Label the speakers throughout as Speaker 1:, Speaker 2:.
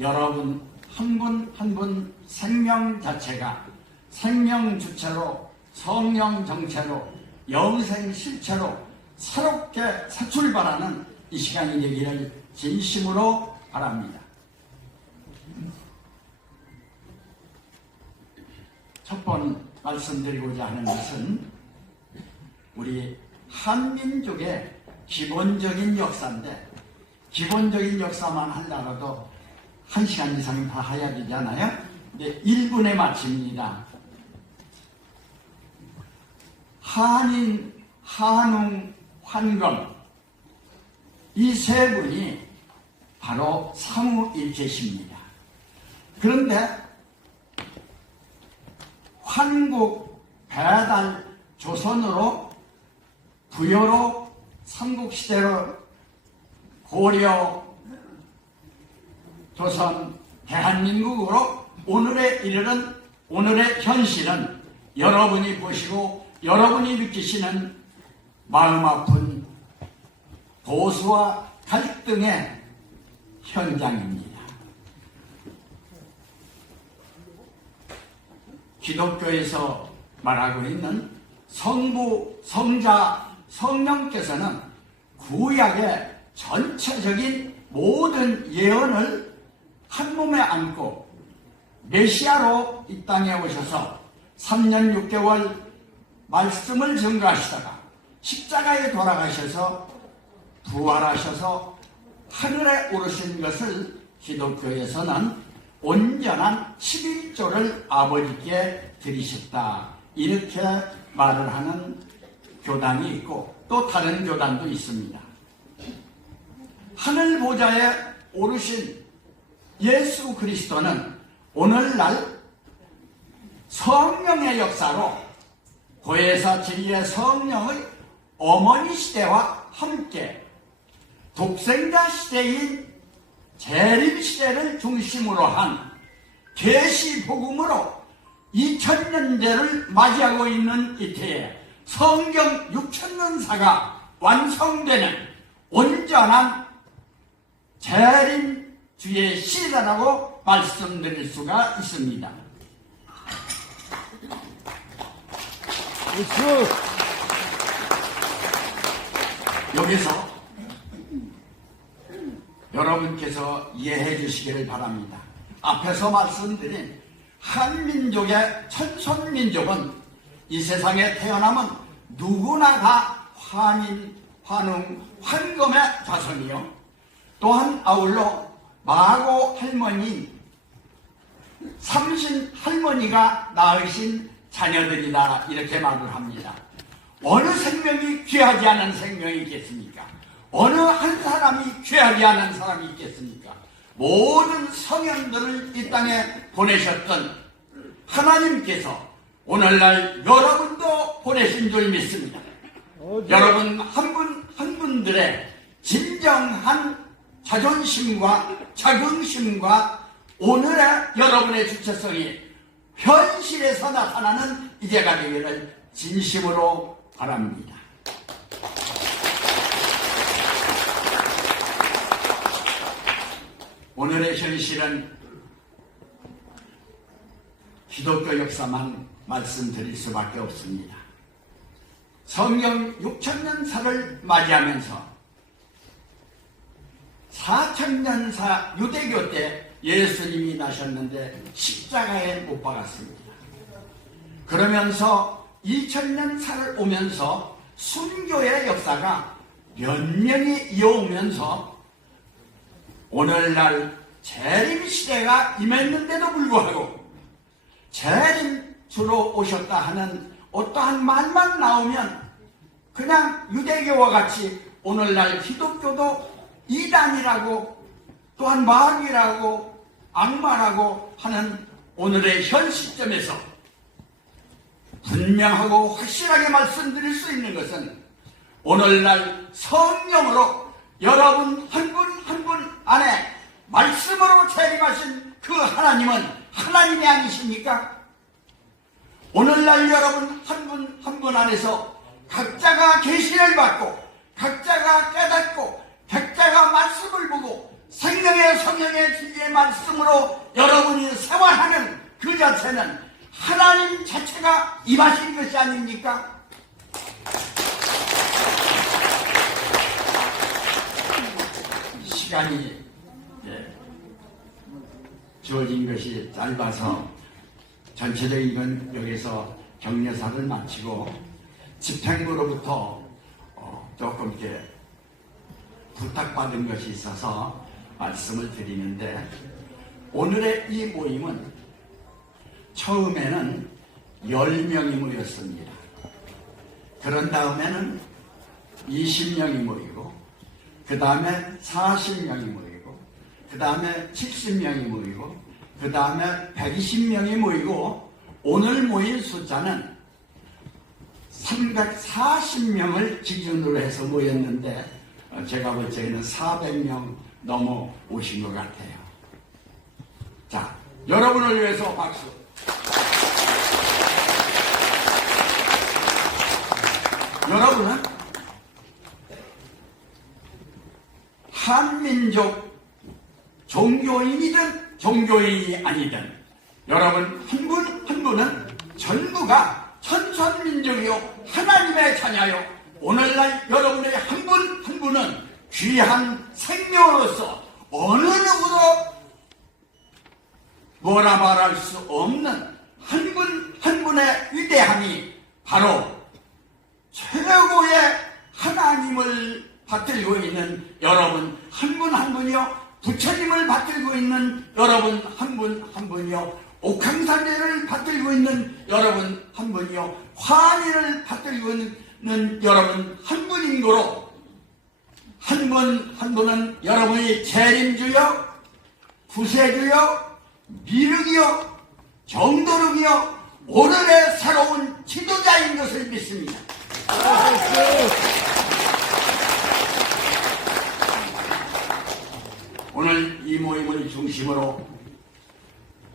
Speaker 1: 여러분 한 분 한 분 생명 자체가 생명 주체로 성령 정체로 영생 실체로 새롭게 새 출발하는 이 시간이 되기를 진심으로 바랍니다. 첫 번 말씀드리고자 하는 것은 우리 한민족의 기본적인 역사인데 기본적인 역사만 하려고도 한 시간 이상 다 해야 되잖아요. 근데 1분에 마칩니다. 한인, 한웅, 환검 이 세 분이 바로 사무일체십니다. 그런데 환국, 배달, 조선으로 부여로 삼국시대로 고려, 조선, 대한민국으로 오늘에 이르는 오늘의 현실은 여러분이 보시고 여러분이 느끼시는 마음 아픈 보수와 갈등의 현장입니다. 기독교에서 말하고 있는 성부, 성자, 성령께서는 구약의 전체적인 모든 예언을 한 몸에 안고 메시아로 이 땅에 오셔서 3년 6개월 말씀을 증거하시다가 십자가에 돌아가셔서 부활하셔서 하늘에 오르신 것을 기독교에서는 온전한 11조를 아버지께 드리셨다. 이렇게 말을 하는 교단이 있고 또 다른 교단도 있습니다. 하늘 보좌에 오르신 예수 그리스도는 오늘날 성령의 역사로 고해사 진리의 성령의 어머니 시대와 함께 독생자 시대인 재림 시대를 중심으로 한 계시 복음으로 2000년대를 맞이하고 있는 이때에 성경 6천년사가 완성되는 온전한 재림 주의 시대라고 말씀드릴 수가 있습니다.
Speaker 2: 박수!
Speaker 1: 여기서 여러분께서 이해해 주시기를 바랍니다. 앞에서 말씀드린 한민족의 천손민족은 이 세상에 태어나면 누구나 다 환인, 환웅, 환검의 자손이요. 또한 아울러 마고 할머니, 삼신 할머니가 낳으신 자녀들이다 이렇게 말을 합니다. 어느 생명이 귀하지 않은 생명이 있겠습니까? 어느 한 사람이 귀하지 않은 사람이 있겠습니까? 모든 성현들을 이 땅에 보내셨던 하나님께서 오늘날 여러분도 보내신 줄 믿습니다. 여러분 한 분 한 분들의 진정한 자존심과 자긍심과 오늘의 여러분의 주체성이 현실에서 나타나는 이제가 되기를 진심으로 바랍니다. 오늘의 현실은 기독교 역사만 말씀드릴 수밖에 없습니다. 성경 6천년사를 맞이하면서 4천년사 유대교 때 예수님이 나셨는데 십자가에 못 박았습니다. 그러면서 2000년사를 오면서 순교의 역사가 몇 년이 이어오면서 오늘날 재림 시대가 임했는데도 불구하고 재림 주로 오셨다 하는 어떠한 말만 나오면 그냥 유대교와 같이 오늘날 기독교도 이단이라고 또한 마귀라고 악마라고 하는 오늘의 현 시점에서 분명하고 확실하게 말씀드릴 수 있는 것은 오늘날 성령으로 여러분 한 분 한 분 안에 말씀으로 재림하신 그 하나님은 하나님이 아니십니까? 오늘날 여러분 한 분 한분 안에서 각자가 계시를 받고 각자가 깨닫고 각자가 말씀을 보고 생명의 성령의 진리의 말씀으로 여러분이 생활하는 그 자체는 하나님 자체가 임하신 것이 아닙니까? 시간이 예, 주어진 것이 짧아서 전체적인 건 여기서 격려사를 마치고 집행부로부터 어, 조금 이렇게 부탁받은 것이 있어서 말씀을 드리는데 오늘의 이 모임은 처음에는 10명이 모였습니다. 그런 다음에는 20명이 모이고 그 다음에 40명이 모이고 그 다음에 70명이 모이고 그 다음에 120명이 모이고 오늘 모인 숫자는 340명을 기준으로 해서 모였는데 어, 제가 볼 적에는 400명 넘어 오신 것 같아요. 자, 여러분을 위해서 박수. 여러분은 한민족 종교인이든 종교인이 아니든 여러분 한 분한 분은 전부가 천천민족이요 하나님의 자녀요 오늘날 여러분의 한분한 분은 귀한 생명으로서 어느 누구도 뭐라 말할 수 없는 한분한 분의 위대함이 바로 최고의 하나님을 받들고 있는 여러분 한 분한 분이요. 부처님을 받들고 있는 여러분 한분한 분이요. 옥황산제를 받들고 있는 여러분 한 분이요. 화환이를 받들고 있는 여러분 한 분인 거로 한 분 한 분은 여러분이 재림주요 구세주요 미륵이요 정도륵이요 오늘의 새로운 지도자인 것을 믿습니다. 오늘 이 모임을 중심으로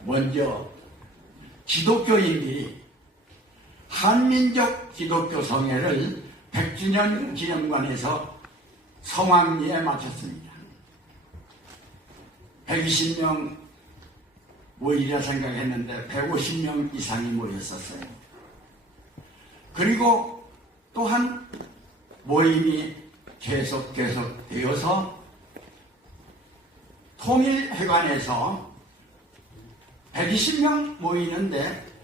Speaker 1: 먼저 기독교인들이 한민족 기독교 성회를 100주년 기념관에서 성황리에 마쳤습니다. 120명 모이려 생각했는데 150명 이상이 모였었어요. 그리고 또한 모임이 계속 계속 되어서 통일회관에서 120명 모이는데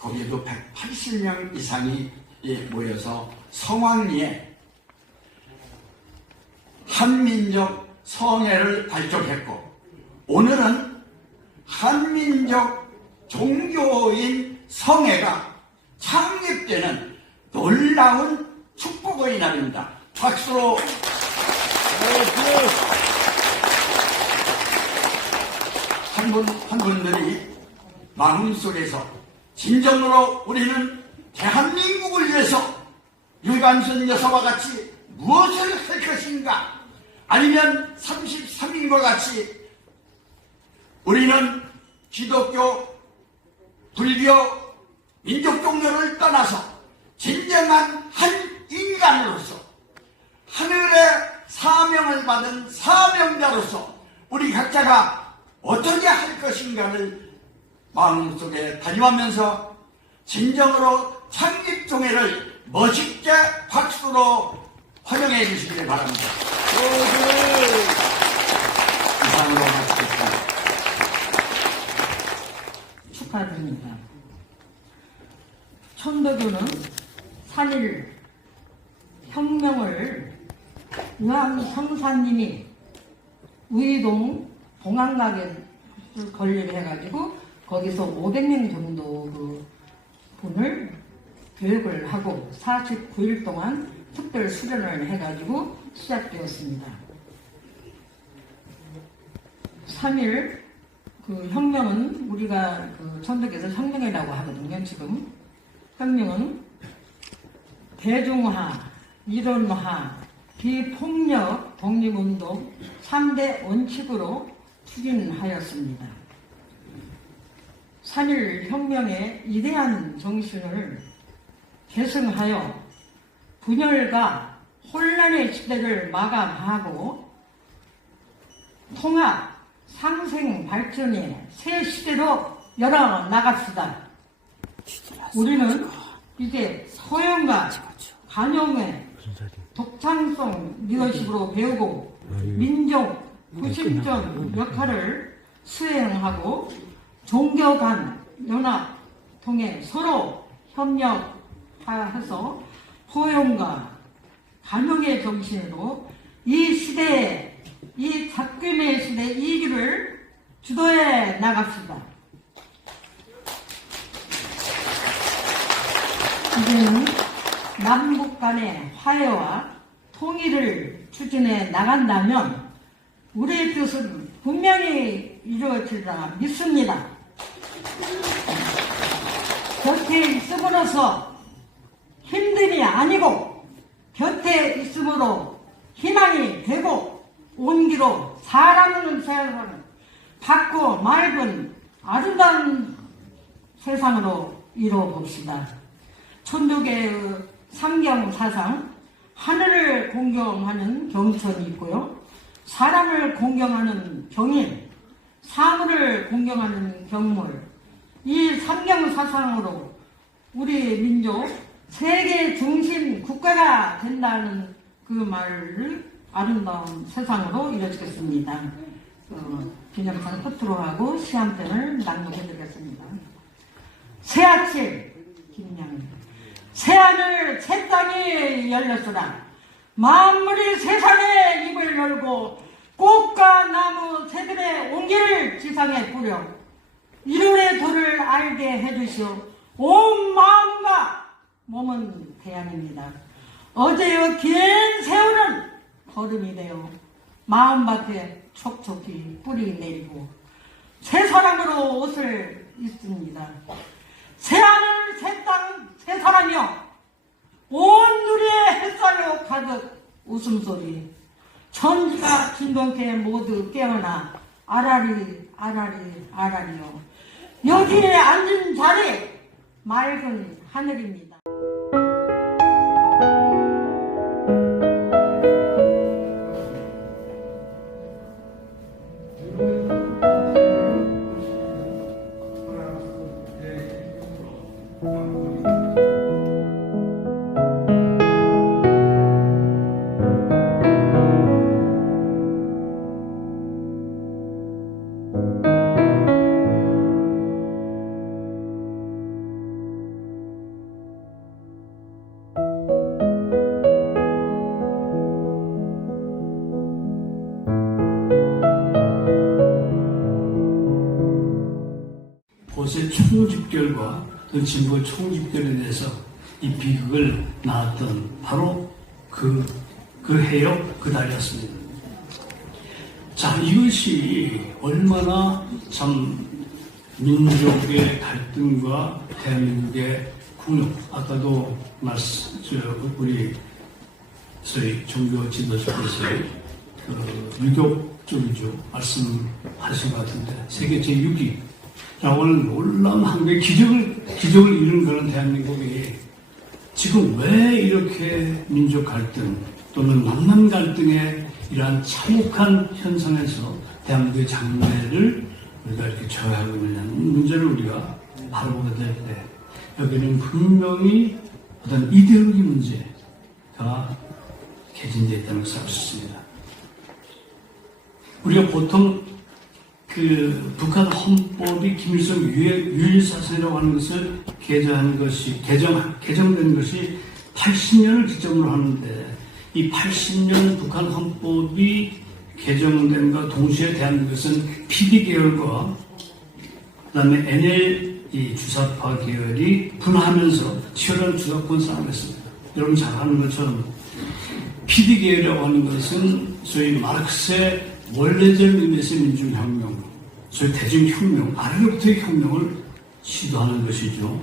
Speaker 1: 거기에도 180명 이상이 예, 모여서 성황리에 한민족 성회를 발족했고 오늘은 한민족 종교인 성회가 창립되는 놀라운 축복의 날입니다. 박수로 한 분, 한 분들이 마음속에서 진정으로 우리는 대한민국을 위해서 유관순 여사와 같이 무엇을 할 것인가? 아니면 33인과 같이 우리는 기독교, 불교, 민족 종교를 떠나서 진정한 한 인간으로서 하늘의 사명을 받은 사명자로서 우리 각자가 어떻게 할 것인가를 마음속에 다짐하면서 진정으로 창립종회를 멋있게 박수로 환영해 주시길 바랍니다. 이상으로 마치겠습니다.
Speaker 2: 축하드립니다. 천도교는 3일 혁명을 의암 성사님이 우이동 봉황각에 건립해가지고 거기서 500명 정도 그 분을 교육을 하고 49일 동안 특별 수련을 해가지고 시작되었습니다. 3일 그 혁명은 우리가 그 천덕에서 혁명이라고 하거든요. 지금 혁명은 대중화, 이론화, 비폭력 독립운동 3대 원칙으로 추진하였습니다. 3일 혁명의 이대한 정신을 계승하여 분열과 혼란의 시대를 마감하고 통합, 상생, 발전의 새 시대로 열어 나갑시다. 우리는 이제 소형과 간용의 독창성 리더십으로 배우고 민족 구심점 역할을 수행하고 종교 간 연합 통해 서로 협력해서 호용과 간용의 정신으로 이 시대에 이 작금의 시대 이 길을 주도해 나갑시다. 이제는 남북 간의 화해와 통일을 추진해 나간다면 우리의 뜻은 분명히 이루어지리라 믿습니다. 곁에 있음으로써 힘듦이 아니고 곁에 있음으로 희망이 되고 온기로 사람을 세상을 밝고 맑은 아름다운 세상으로 이루어 봅시다. 천주교의 삼경 사상, 하늘을 공경하는 경천이 있고요. 사람을 공경하는 경인, 사물을 공경하는 경물. 이 삼경 사상으로 우리 민족 세계 중심 국가가 된다는 그 말을 아름다운 세상으로 이루어지겠습니다. 어, 기념상 끝으로 하고 시한편을 낭독해드리겠습니다. 새 아침 김양희 새하늘 새 땅이 열렸으나 만물이 세상에 입을 열고 꽃과 나무 새들의 온기를 지상에 뿌려 이룬의 도를 알게 해주시오. 온 마음과 몸은 태양입니다. 어제의 긴 세월은 걸음이 되어 마음밭에 촉촉히 뿌리 내리고 새 사랑으로 옷을 입습니다. 새 하늘, 새 땅, 새 사람이여 온 누리의 햇살로 가득 웃음소리. 천지가 진동케 모두 깨어나 아라리 아라리 아라리요 여기에 앉은 자리 맑은 하늘입니다
Speaker 3: 참 민족의 갈등과 대한민국의 국력, 아까도 말씀, 저, 우리 저희 종교 지도자께서 그 유교 쪽이죠. 말씀하신 것 같은데, 세계 제 6위 라고는 놀라운 한국의 기적을, 기적을 이룬 그런 대한민국이 지금 왜 이렇게 민족 갈등 또는 만남 갈등의 이러한 참혹한 현상에서 대한민국의 장래를 우리가 이렇게 저해하고 있느냐는 문제를 우리가 바라보게 될 때 여기는 분명히 어떤 이데올로기 문제가 개진되어 있다는 것을 알 수 있습니다. 우리가 보통 그 북한 헌법이 김일성 유일사상이라고 하는 것을 개정한 것이 개정 개정된 것이 80년을 기점으로 하는데 이 80년 북한 헌법이 개정된과 동시에 대한민국은 PD 계열과 그다음에 NL 이 주사파 계열이 분화하면서 치열한 주사권 싸움을 했습니다. 여러분 잘 아는 것처럼 PD 계열이라고 하는 것은 소위 마르크스의 원래적 의미에서 민중혁명, 소위 대중혁명, 아래로부터의 혁명을 시도하는 것이죠.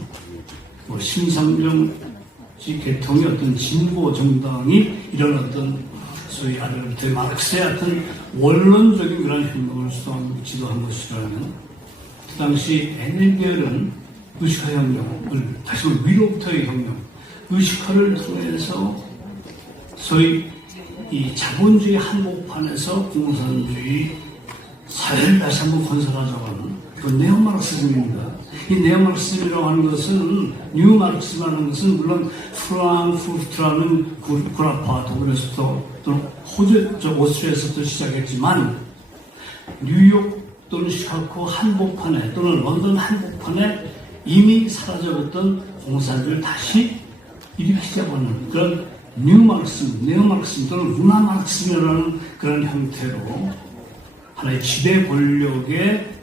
Speaker 3: 뭐 심상정지 계통의 어떤 진보 정당이 이런 어떤 소위 아래로부터의 마르크스의 어떤 원론적인 그런 혁명을 수도한, 지도한 것이라면 그 당시 NL계열은 의식화 혁명을 다시 말해 위로부터의 혁명, 의식화를 통해서 소위 이 자본주의 한복판에서 공산주의 사회를 다시 한번 건설하자고 하는 그 네오마르크스즘입니다. 이 네오마르크스즘이라고 하는 것은 뉴마르크스라는 것은 물론 프랑크푸르트라는 구- 구라파 독일에서부터 또는 호주, 저 오스트리아에서부터 시작했지만 뉴욕 또는 시카고 한복판에 또는 런던 한복판에 이미 사라져버렸던 공산주의를 다시 일으키자고 하는 그런 뉴마르크스즘, 네오마르크스즘 또는 루나마르크스즘이라는 그런 형태로 하나의 지배 권력의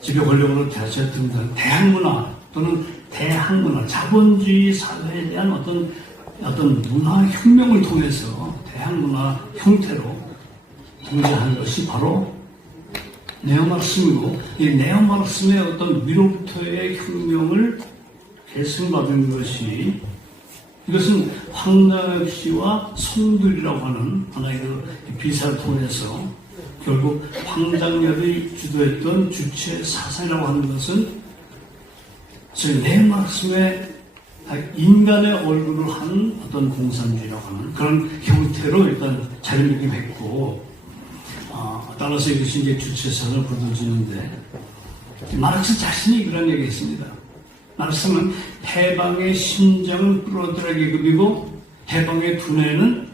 Speaker 3: 지배 권력으로 다시 등장 대항문화 또는 대항문화 자본주의 사회에 대한 어떤 어떤 문화 혁명을 통해서 대항문화 형태로 등장한 것이 바로 네오마르스즘이고 이 네오마르스즘의 어떤 위로부터의 혁명을 계승받은 것이 이것은 황나엽 씨와 송들이라고 하는 하나의 그 비사를 통해서 결국 황장렬이 주도했던 주체 사상이라고 하는 것은 저희 네마르스의 인간의 얼굴을 한 어떤 공산주의라고 하는 그런 형태로 일단 자리매김했고 어, 따라서 이것이 이제 주체 사상을 거둬지는데 마르크스 자신이 그런 얘기 했습니다. 마르크스는 해방의 심장은 끌어들여 계급이고 해방의 두뇌는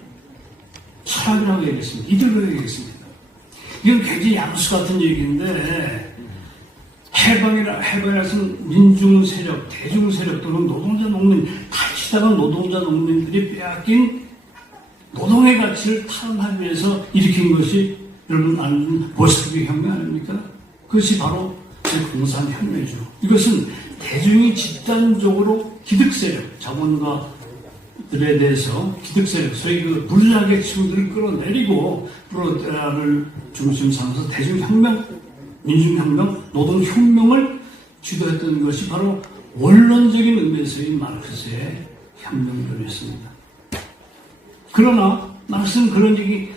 Speaker 3: 철학이라고 얘기했습니다. 이들로 얘기했습니다. 이건 굉장히 양수 같은 얘기인데 해방이라 해방이라서는 민중 세력, 대중 세력 또는 노동자 농민 탈취당한 노동자 농민들이 빼앗긴 노동의 가치를 탈환하기 위해서 일으킨 것이 여러분 아는 볼스크비 혁명 아닙니까? 그것이 바로 공산혁명이죠. 이것은 대중이 집단적으로 기득세력, 자본가들에 대해서 기득세력, 소위 그 물락의 층들을 끌어내리고 프로테아를 중심 삼아서 대중혁명, 민중혁명, 노동혁명을 주도했던 것이 바로 원론적인 의미에서의 마르크스의 혁명론이었습니다. 그러나 마르크스는 그런 얘기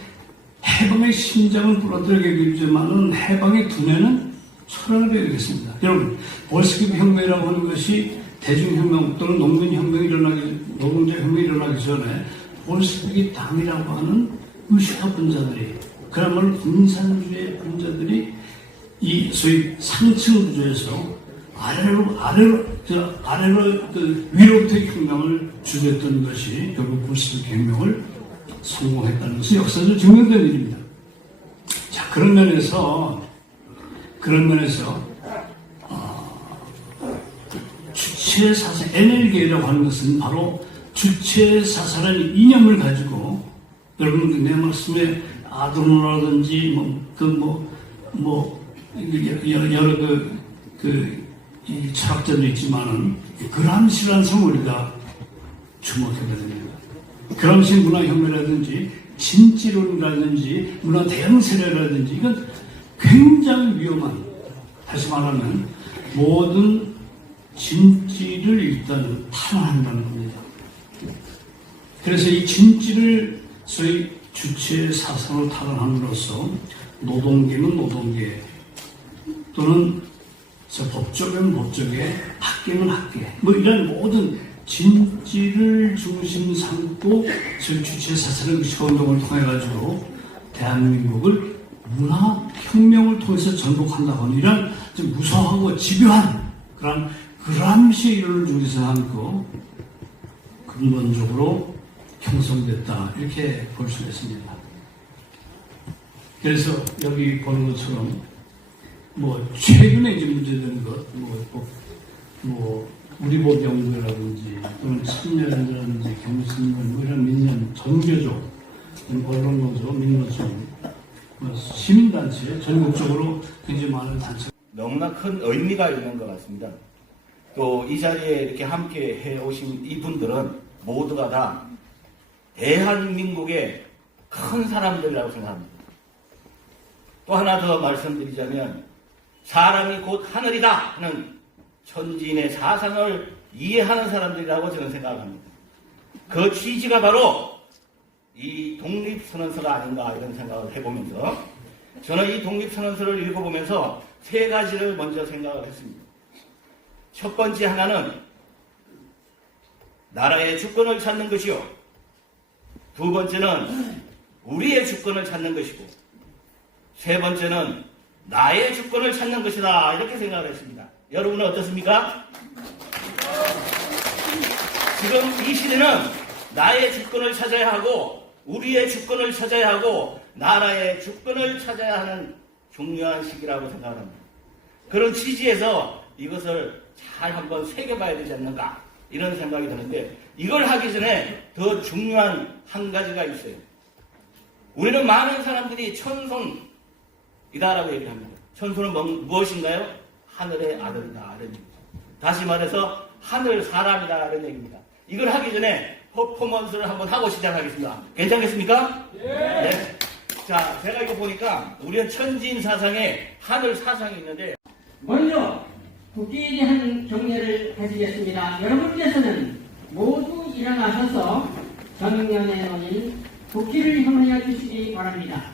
Speaker 3: 해방의 심장을 부러뜨리겠지만은 해방의 두뇌는 철학을 배우겠습니다. 여러분, 볼스키비 혁명이라고 하는 것이 대중혁명 또는 농민혁명이 일어나기, 노동자혁명이 일어나기 전에 볼스키비 당이라고 하는 의식화 분자들이, 그야말로 분산주의 분자들이 이 소위 상층 구조에서 아래로, 아래로, 저 아래로, 그 위로부터의 혁명을 주도했던 것이 결국 볼스키비 혁명을 성공했다는 것은 역사적으로 증명된 일입니다. 자, 그런 면에서 그런 면에서 어, 주체 사상 NL계라고 하는 것은 바로 주체 사상의 이념을 가지고 여러분 그내 말씀에 아도노라든지 뭐그뭐뭐 여러 그, 그, 이 철학자도 있지만은 그람시라는 성을 우리가 주목해야 됩니다. 그람시 문화혁명이라든지 진지론이라든지 문화 대응 세례라든지 이건 굉장히 위험한 다시 말하면 모든 진지를 일단 탄환한다는 겁니다. 그래서 이 진지를 소위 주체 사상으로 탄환함으로써 노동계는 노동계 또는 저 법조계는 법조계, 학계는 학계 뭐 이런 모든 진지를 중심 삼고 저희 주체 사상을 의식화 운동을 통해 가지고 대한민국을 문화 혁명을 통해서 전복한다고 하는 이런 좀 무서워하고 집요한 그런 그람시의 이론을 중에서 한고 근본적으로 형성됐다 이렇게 볼 수 있습니다. 그래서 여기 보는 것처럼 뭐 최근에 이제 문제되는 것, 뭐, 뭐, 뭐 우리복 연구라든지 또는 참여연대라든지 경신문 뭐 이런 민연 전교조 언론노조 민노총 뭐 시민단체 전국적으로 굉장히 많은 단체
Speaker 4: 너무나 큰 의미가 있는 것 같습니다. 또 이 자리에 이렇게 함께 해 오신 이분들은 모두가 다 대한민국의 큰 사람들이라고 생각합니다. 또 하나 더 말씀드리자면 사람이 곧 하늘이다 하는 천지인의 사상을 이해하는 사람들이라고 저는 생각합니다. 그 취지가 바로 이 독립선언서가 아닌가 이런 생각을 해보면서 저는 이 독립선언서를 읽어보면서 세 가지를 먼저 생각을 했습니다. 첫 번째 하나는 나라의 주권을 찾는 것이요. 두 번째는 우리의 주권을 찾는 것이고 세 번째는 나의 주권을 찾는 것이다 이렇게 생각을 했습니다. 여러분은 어떻습니까? 지금 이 시대는 나의 주권을 찾아야 하고 우리의 주권을 찾아야 하고 나라의 주권을 찾아야 하는 중요한 시기라고 생각합니다. 그런 취지에서 이것을 잘 한번 새겨봐야 되지 않는가 이런 생각이 드는데 이걸 하기 전에 더 중요한 한 가지가 있어요. 우리는 많은 사람들이 천손 이다라고 얘기합니다. 천손은 뭐- 무엇인가요? 하늘의 아들이다. 얘기죠. 다시 말해서 하늘 사람이다. 이런 얘기입니다. 이걸 하기 전에 퍼포먼스를 한번 하고 시작하겠습니다. 괜찮겠습니까? 네. 자, 제가 이거 보니까 우리는 천지인 사상에 하늘 사상이 있는데
Speaker 5: 먼저 국기에 대한 경례를 하시겠습니다. 여러분께서는 모두 일어나셔서 정면에 놓인 국기를 향하여 주시기 바랍니다.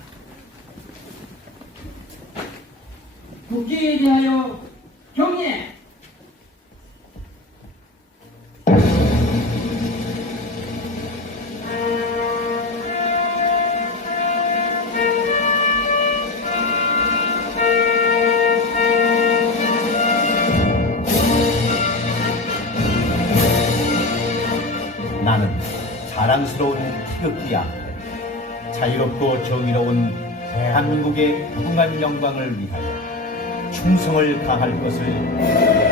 Speaker 5: 국기에 대하여 경례!
Speaker 6: 나는 자랑스러운 태극기야. 자유롭고 정의로운 대한민국의 무궁한 영광을 위하여 충성을 다할 것을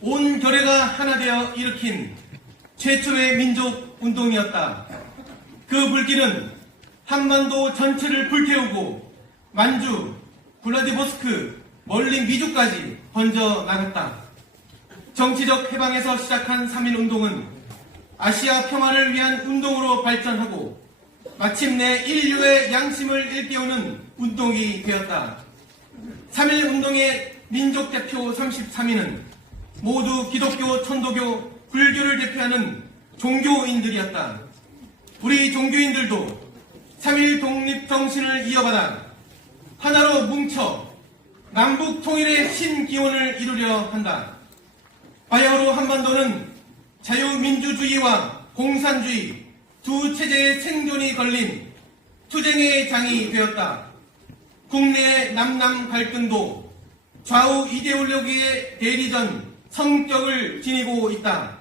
Speaker 7: 온 결의가 하나 되어 일으킨 최초의 민족 운동이었다. 그 불길은 한반도 전체를 불태우고 만주, 블라디보스크, 멀리 미주까지 번져 나갔다. 정치적 해방에서 시작한 3.1 운동은 아시아 평화를 위한 운동으로 발전하고 마침내 인류의 양심을 일깨우는 운동이 되었다. 3.1 운동의 민족 대표 33인은 모두 기독교, 천도교, 불교를 대표하는 종교인들이었다. 우리 종교인들도 3일 독립 정신을 이어받아 하나로 뭉쳐 남북 통일의 신기원을 이루려 한다. 바야흐로 한반도는 자유민주주의와 공산주의 두 체제의 생존이 걸린 투쟁의 장이 되었다. 국내의 남남 갈등도 좌우 이데올로기의 대리전 성격을 지니고 있다.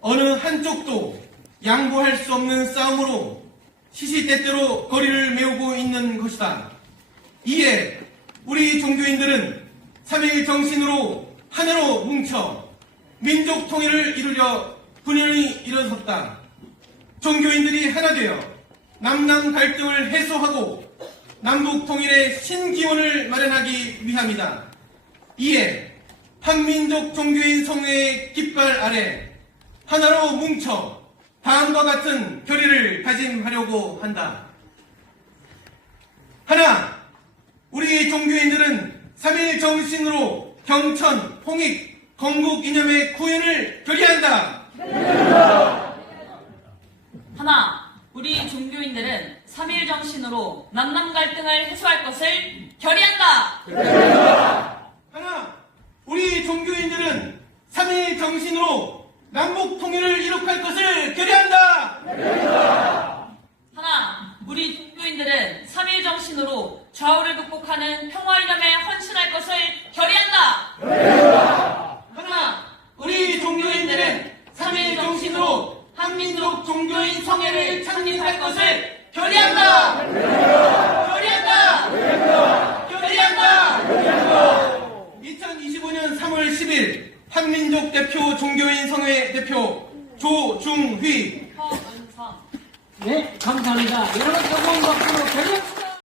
Speaker 7: 어느 한쪽도 양보할 수 없는 싸움으로 시시때때로 거리를 메우고 있는 것이다. 이에 우리 종교인들은 3일 정신으로 하나로 뭉쳐 민족 통일을 이루려 분연히 일어섰다. 종교인들이 하나 되어 남남 갈등을 해소하고 남북 통일의 신기원을 마련하기 위함이다. 이에 한민족 종교인 성회의 깃발 아래 하나로 뭉쳐 다음과 같은 결의를 다짐하려고 한다. 하나, 우리 종교인들은 3일 정신으로 경천, 홍익, 건국 이념의 구현을 결